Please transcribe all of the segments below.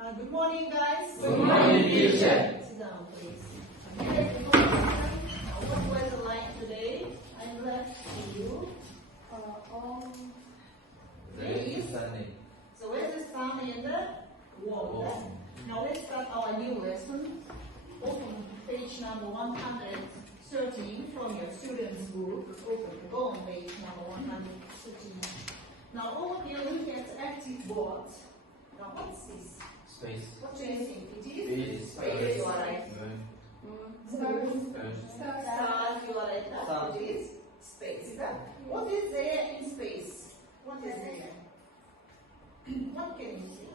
Good morning, guys. Good morning, teacher. Sit down, please. Okay, good morning. What was the like today? I'm glad to see you. Today is Sunday. so where's the sun and the warm? Now let's start our new lesson. Open page number 113 from your student's book. Go on page number 113. Now all of you look at active boards. Now what's this? Space. What do you think it is? Space. You are right. Stars, you are right. What is space? What is there in space? What is there? What can you see?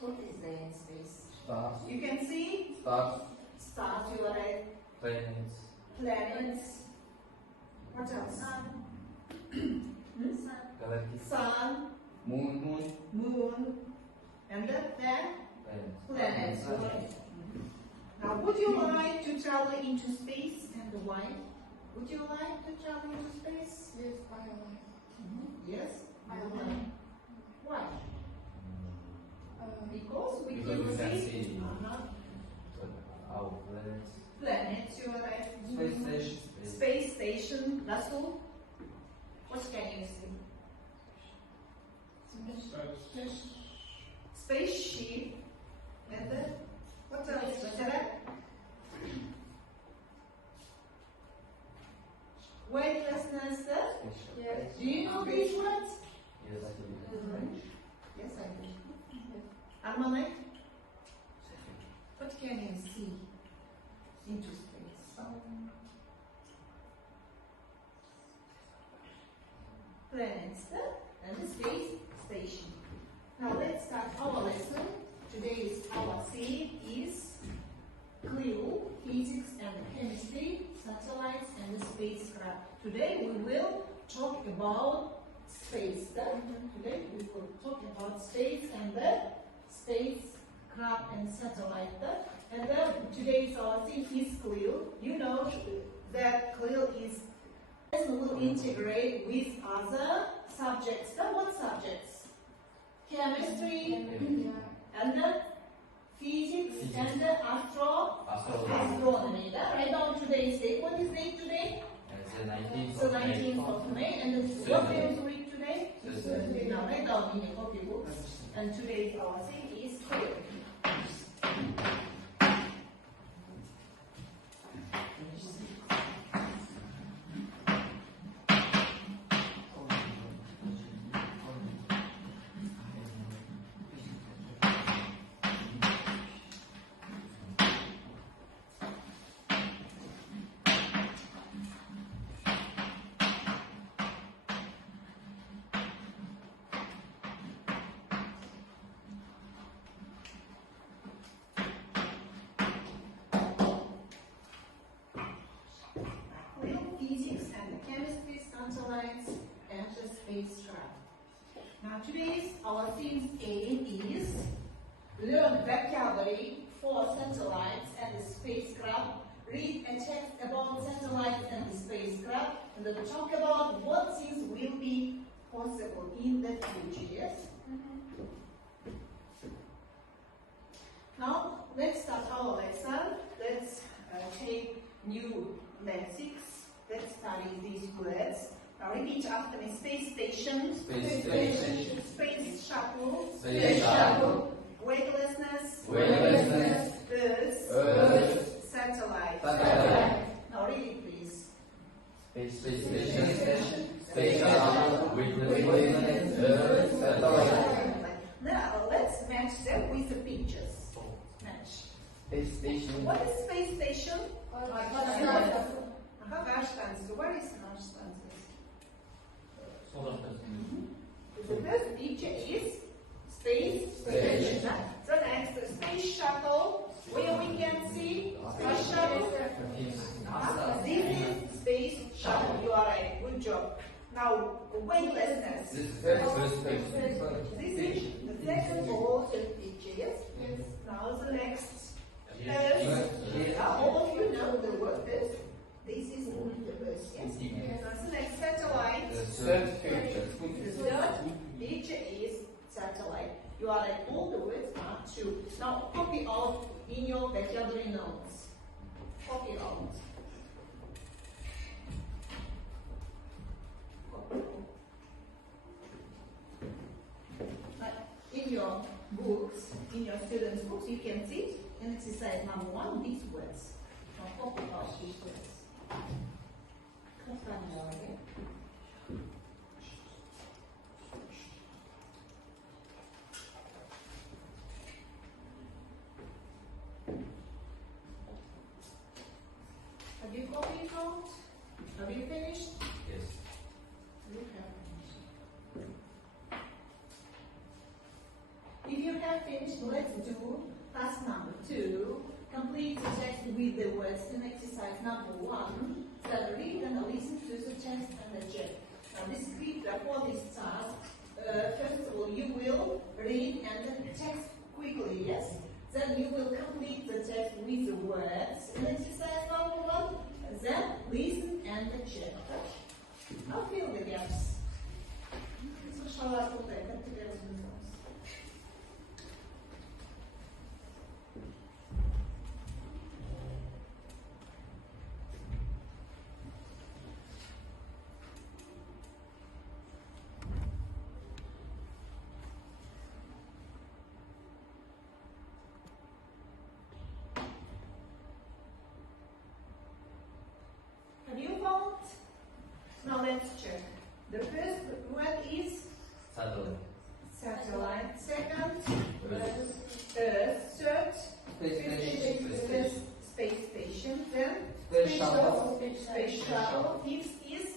What is there in space? Stars. You can see Stars. stars, you are right. Planets. Planets. What else? Galaxies. Sun, Moon. moon, and then planets. You are Planets. right. Now, would you like to travel into space and why? Would you like to travel into space? Yes, I like. Yes? I would like. like. Why? Because we Because we can can see see our planets. planets, you are right. Space station. Space station, Russell. What can you see? Spaceship. And then, what else? Weightlessness. Yes. Do you know these words? Yes, I do. Yes, I do. Armament. What can you see into space? Planets and the space station. Now let's start our lesson. Today's our theme is clue, physics and chemistry, satellites and the spacecraft. Today we will talk about space. Today we will talk about space and the spacecraft and satellite. And then today's our theme is clue. You know that clue is we will integrate with other subjects. What subjects? Chemistry and the physics and the astronomy. Write down today's date. What is date today? It's So the 19th 19th of May. And what day of the week today? Thursday. Now write down in your copy books. And today's our thing is clear. Physics and the chemistry, satellites, and the spacecraft. Now today's our theme's aim is learn vocabulary for satellites and the spacecraft, read a text about satellites and the spacecraft, and then talk about what things will be possible in the future. Yes? Now let's start our lesson. Let's take new lexics. Let's study these words. Now repeat after me. Space station. Space station. Space shuttle. Space shuttle. Weightlessness. Weightlessness. Earth. Satellite. Satellite. Now read it, please. Space station. Space shuttle. Weightlessness. Earth. Satellite. Now let's match them with the pictures. Match. Space station. What is space station? Gasstanze. Where is Gasstanze? The first picture is space station. So next, the space shuttle. Where we can see space shuttle. This is space shuttle. You are right. Good job. Now, weightlessness. This is the first space. This is the second or third picture. Yes. Now the next. All of you know the word Earth. This is the Earth. Yes. Now the next satellite. The third picture. The third picture is satellite. You are like all the words are true. Now copy out in your vocabulary notes. Copy out. In your books, in your students' books, you can see in exercise number 1 these words. Now copy out these words. Have you copied it out? Have you finished? Yes. You have finished. If you have finished, let's do task number 2. Complete the text with the words in exercise number 1. So read and listen to the text and the check. Now this for this task, first of all, you will read and then text quickly, yes? Then you will complete the text with the words in exercise number 1. Then listen and check. Now fill the gaps. Have you found? Now let's check. The first word is Satellite. satellite. Second, Earth. Earth. Third, space station. Then Space shuttle. Space shuttle. Fifth is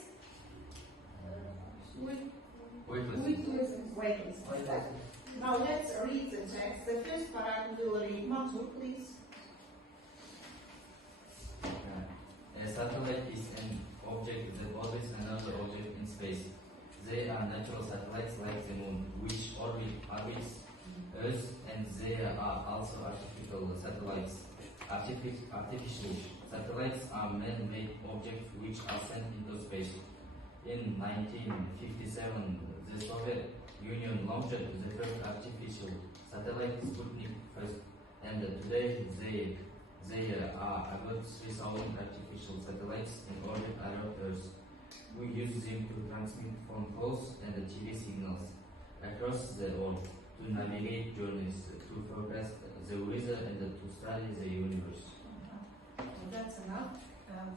Weightless. weightless. Now let's read the text. The first paragraph will read. Mansur, please. A satellite is an object that orbits another object in space. They are natural satellites like the moon, which orbits Earth, and there are also artificial satellites. Artificial satellites are man-made objects which are sent into space. In 1957, the Soviet Union launched the first artificial satellite Sputnik first, and today there are about 3,000 artificial satellites in orbit around Earth. We use them to transmit phone calls and TV signals across the world, to navigate journeys, to forecast the weather, and to study the universe. That's enough.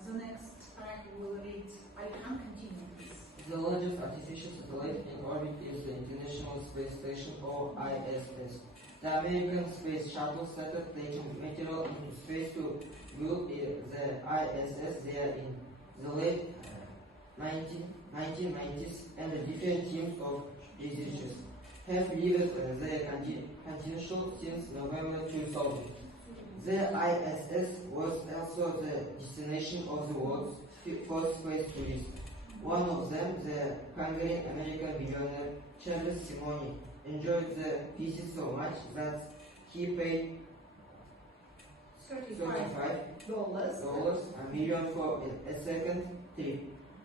The next paragraph will read. I can continue, please. The largest artificial satellite in orbit is the International Space Station, or ISS. The American Space Shuttle started taking material into space to build the ISS there in the late 1990s, and the different teams of researchers have lived the continuation since November 2000. The ISS was also the destination of the world's first space tourists. One of them, the Hungarian-American billionaire Charles Simoni, enjoyed the visit so much that he paid $35 a million for a second trip.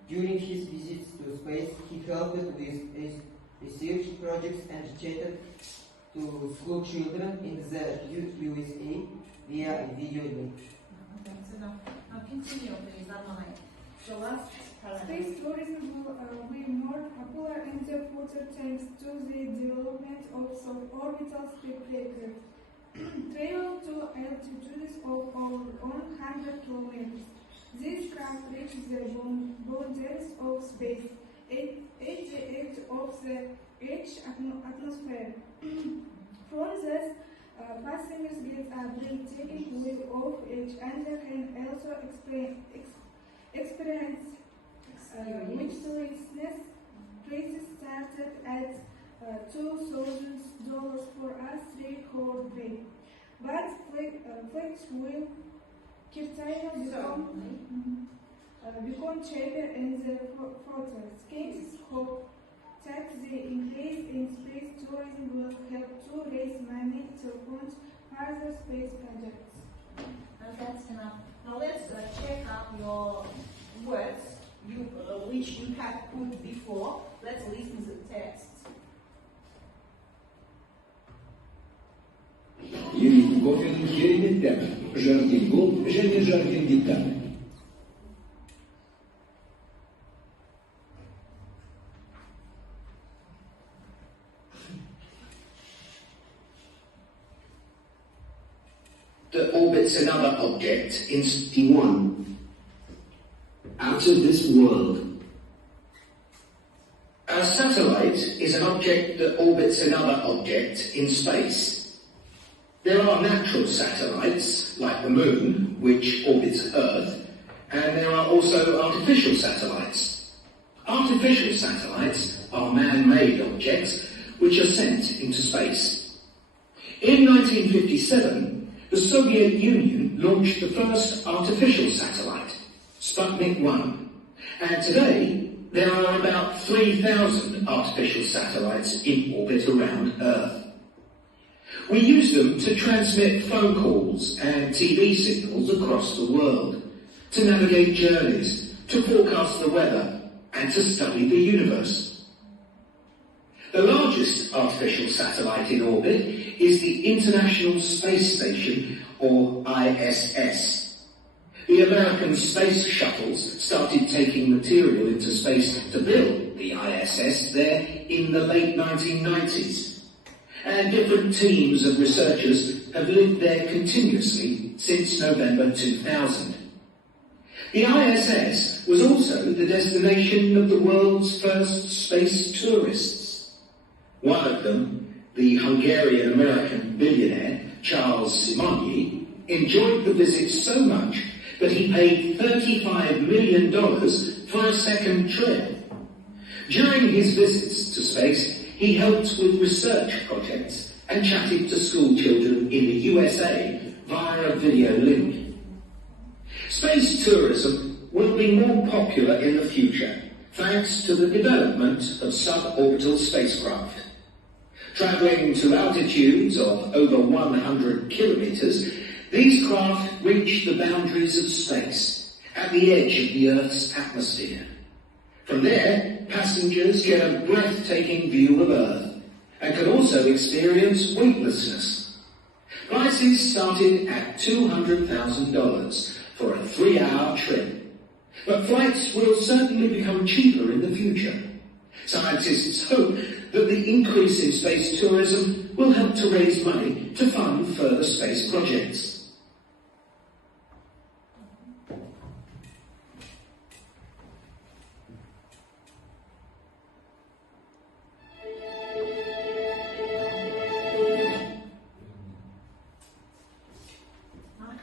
During his visits to space, he helped with research projects and chatted to school children in the USA via a video link. Thanks enough. Now continue, please, Armanay. The last paragraph. Space tourism will be more popular in the future thanks to the development of orbital spacecraft. Travel to altitudes of over 100 kilometers. These craft reach the boundaries of space, at the edge of the Earth's atmosphere. From this, passengers get a breathtaking view of Earth and can also experience which tourist prices started at $2,000 for a 3-hour break. But flights will become cheaper in the future. Scientists hope that the increase in space tourism will help to raise money to fund further space projects. That's enough. Now let's check out your words which you have put before. Let's listen to the text. Егип кофенің керемет дәмі, жардингол және жардингитан. That orbits another object in 61. Out of this world. A satellite is an object that orbits another object in space. There are natural satellites, like the Moon, which orbits Earth, and there are also artificial satellites. Artificial satellites are man-made objects which are sent into space. In 1957, the Soviet Union launched the first artificial satellite, Sputnik 1, and today there are about 3,000 artificial satellites in orbit around Earth. We use them to transmit phone calls and TV signals across the world, to navigate journeys, to forecast the weather, and to study the universe. The largest artificial satellite in orbit is the International Space Station, or ISS. The American space shuttles started taking material into space to build the ISS there in the late 1990s. And different teams of researchers have lived there continuously since November 2000. The ISS was also the destination of the world's first space tourists. One of them, the Hungarian-American billionaire Charles Simonyi, enjoyed the visit so much that he paid $35 million for a second trip. During his visits to space, he helped with research projects and chatted to school children in the USA via a video link. Space tourism will be more popular in the future thanks to the development of suborbital spacecraft. Travelling to altitudes of over 100 kilometres, these craft reach the boundaries of space, at the edge of the Earth's atmosphere. From there, passengers get a breathtaking view of Earth and can also experience weightlessness. Prices started at $200,000 for a 3-hour trip, but flights will certainly become cheaper in the future. Scientists hope that the increase in space tourism will help to raise money to fund further space projects.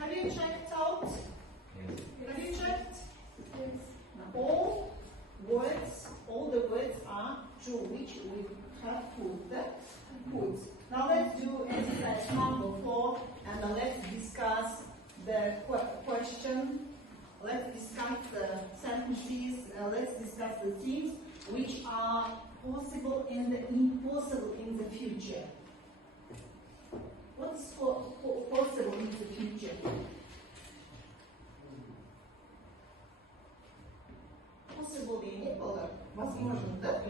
Have you checked out? Have you checked? All words, all the words are true, which we have put the puts. Now let's do exercise number 4, and let's discuss the question. Let's discuss the sentences. Let's discuss the things which are possible and impossible in the future. What's possible in the future? Possible değil, olur. Возможно, да?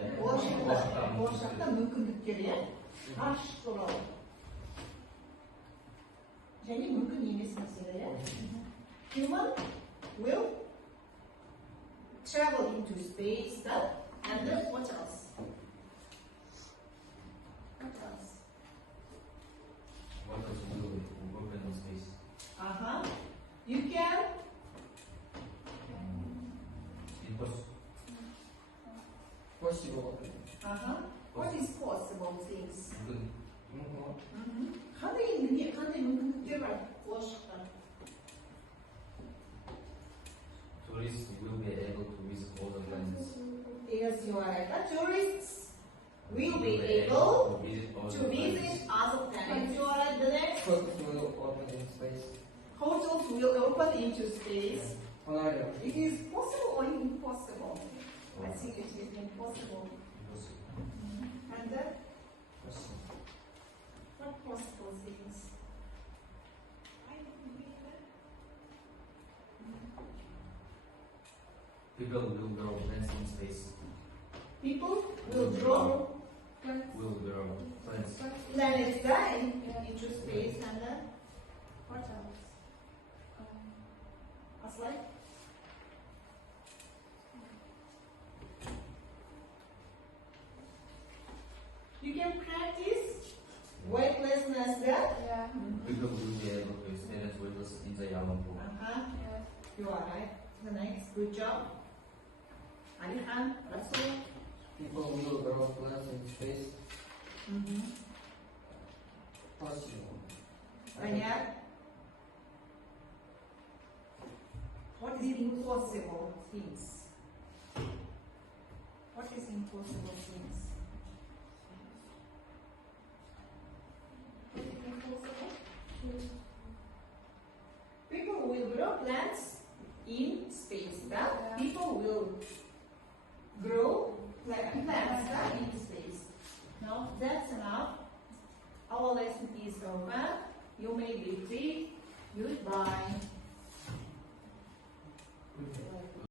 Болашақта мүмкіндіктері ашық туралы. Және мүмкін емес мәселе, иә? Human will travel into space, да? And then what else? What else? What else will work in space? You can Possible. What is possible things? Good. Қандай мүмкіндіктер бар болашақта? Tourists will be able to visit all the planets. Yes, you are right. Tourists will be able to visit other planets. You are right. The next Hotels will open in space. hotels will open into space. Malaria. It is possible or impossible? I think it is impossible. And then what possible things? People will grow plants in space. People will draw Will grow plants. planets into space, and then people will be able to experience riddles in the yellow book. Yes. You are right. The next, good job. Alihan, Rasul. People will grow plants in space. Possible. Ranyar. What is impossible things? What is impossible things? People will grow plants in space. That people will grow plants in space. Now that's enough. Our lesson is over. You may be free. Goodbye.